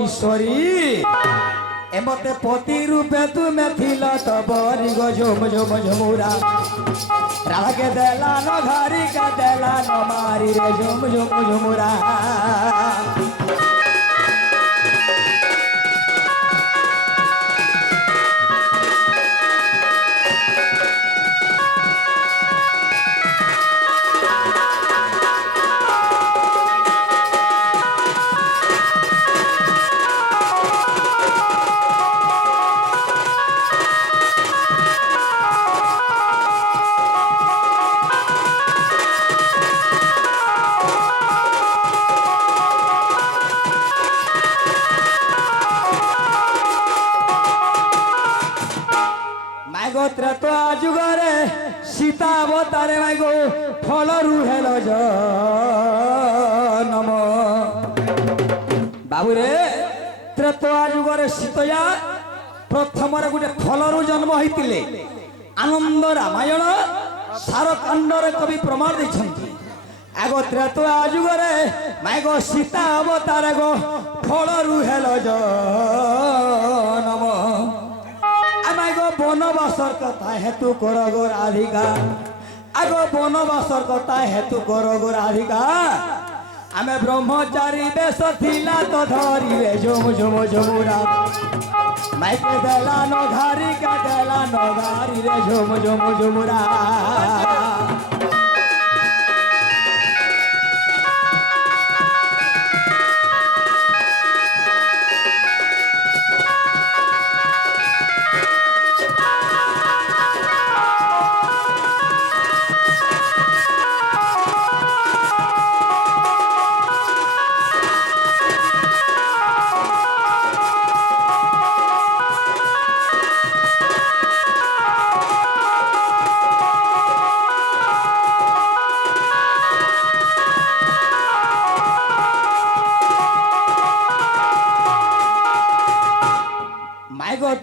কিশোরী এমতে পতি রূপে তুমি থিল তবরি গো ঝুম ঝুম ঝুমুরা রাগে দেলা ন ঘারি কা দেলা ন মারি রে ঝুম ঝুম ঝুমুরা ত্রেতা যুগরে সীতা অবতারে মাইগো ফলরু হেল জনম বাবুরে ত্রেতা যুগরে সীতয়া প্রথমরে গোটে ফলরু জন্ম হইতিলে আনন্দ রামায়ণ সারকাণ্ডরে কবি প্রমাণ দিয়েছেন আগ ত্রেতা যুগরে মাইগো সীতা অবতারে গো ফলরু হেল জনম বনবাসর কথা হেতু কর গো রাধিকা আগ বনবাসর কথা হেতু কর গো রাধিকা আমি ব্রহ্মচারী বেশ থিলা তো ধরিবে ঝুম ঝুম ঝুমুরা মাইকে দেলা নঘারিকা দেলা নঘারি রে ঝুম ঝুম ঝুমুরা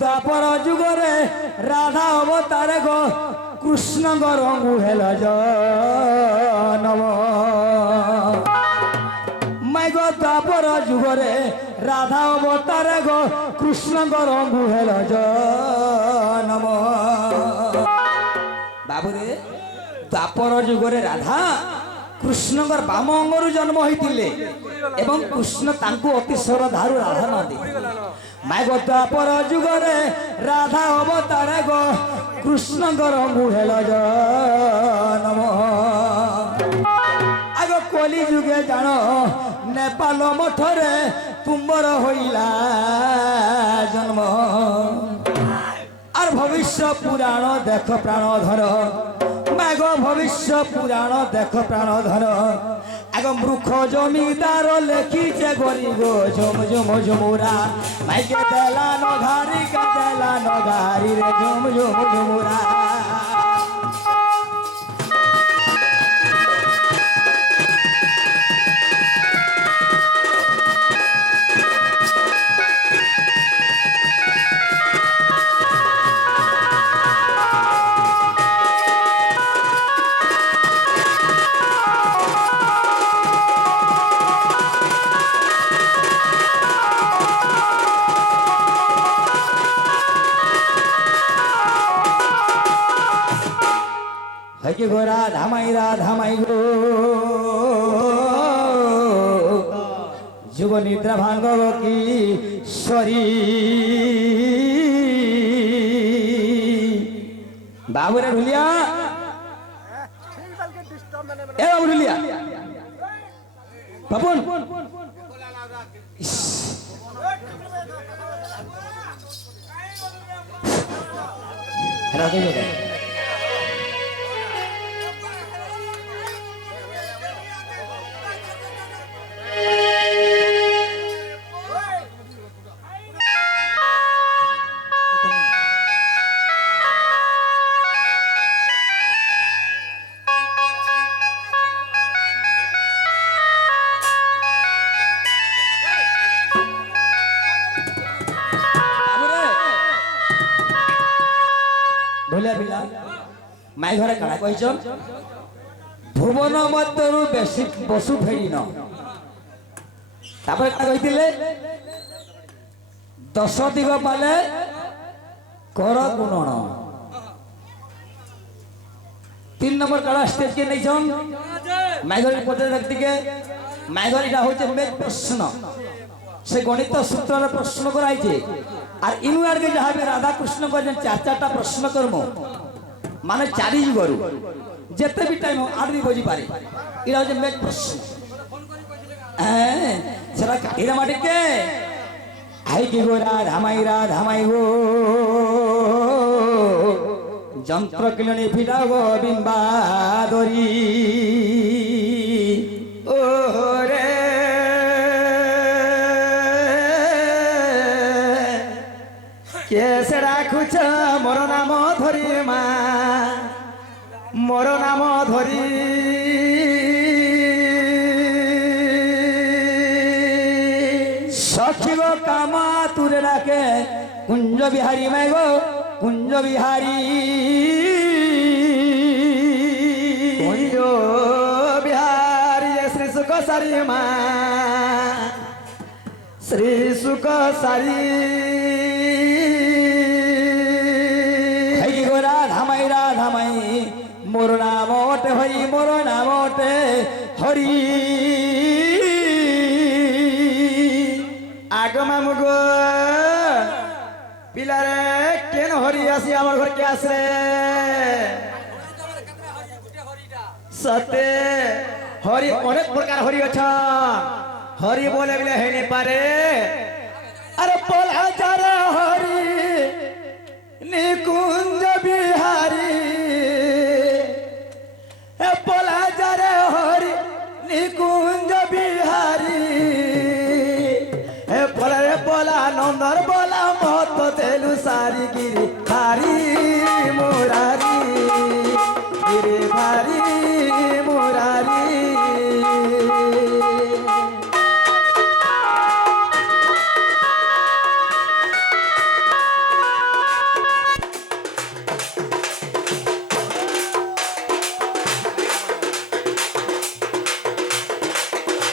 দ্বাপর যুগরে রাধা অবতারে গো কৃষ্ণ গরঙ্গু হেল জনম মাই গো দ্বাপর যুগরে রাধা অবতারে গো কৃষ্ণ গরঙ্গু হেল জনম বাবুরে দ্বাপর যুগরে রাধা কৃষ্ণଙ୍କର ବାମ ଅଙ୍ଗରୁ ଜନ୍ମ ହୋଇଥିଲେ ଏବଂ କୃଷ୍ଣ ତାଙ୍କୁ ଅତି ଶ୍ରଦ୍ଧାରୁ ରାଧା ନ ଦେଇଥିଲେ ମାଇଗ ଦ୍ୱାପର ଯୁଗରେ ରାଧା ଅବତାର ଗో କୃଷ୍ଣଙ୍କର ମୁହେଲ ଜନମ ଆଗ କଲି ଯୁଗେ ଜାଣ ନେପାଳ ମଠରେ ତୁମର ହୋଇଲା ଜନ୍ମ আর ভবিষ্য পুরাণ দেখ প্রাণধর মাগ ভবিষ্য পুরাণ দেখ প্রাণধর আগ মূর্খ জমিদার লেখিছে গরি গো ঝুম ঝুম ঝুমুরা মাইকে দেলা নঘারি কা দেলা নঘারি রে ঝুম ঝুম ঝুমুরা হইকে গো রাধামাই গো যুগ নিদ্রা ভাঙ্গ কি সরি বাবুরে ঢুলিয়া এ বাবু ঢুলিয়া বাবুন ঢোলিয়া পিলা মাই ঘরে কাଣା কইছন ভুবন মধ্যরু বেশি বসু ফেরি ন তারপরে কাଣା কইতিলে দশ দিগ পালে কর গুণন। 3 নম্বর কারা স্টেজ কে নেইছন মাইগরি পদের ব্যক্তিকে। মাইগরিটা হচ্ছে মেন প্রশ্ন, সে গণিত সূত্রের প্রশ্ন করাইছে। আর ইনু আগে যাহা রাধা কৃষ্ণ করেন 4-4টা প্রশ্ন করব, মানে 4 যুগরু যেতে বি টাইম আর বি বুঝি পারে। এটা হচ্ছে মেন প্রশ্ন। হ্যাঁ সেটা কাঠিরা মাটিকে আই কি গো ধামাই গো যন্ত্র কিলনি ফিরা গো বিম্বাদরি ও রে কেসে রাখুছ মোর নাম ধরি মা, মোর নাম ধরি সখী গো কামা তুরে রাখে কুঞ্জ বিহারী মাই গো কুঞ্জ বিহারী কুঞ্জ বিহারী শ্রী সুখ সারি মা, শ্রী সুখ সারি রাধামাই মোর নামটে হরি মোর নামটে হরি আগমা মুগ পিলারে কেন হরি আসি আমার ঘরকে আসে সতে হরি অনেক প্রকার হরি অছ হরি বলে বলে হইনি পারে আরে বল হাজার হরি নিকুঞ্জ বিহারী বল হাজার হরি নিকুঞ্জ বিহারী বলা নন্দন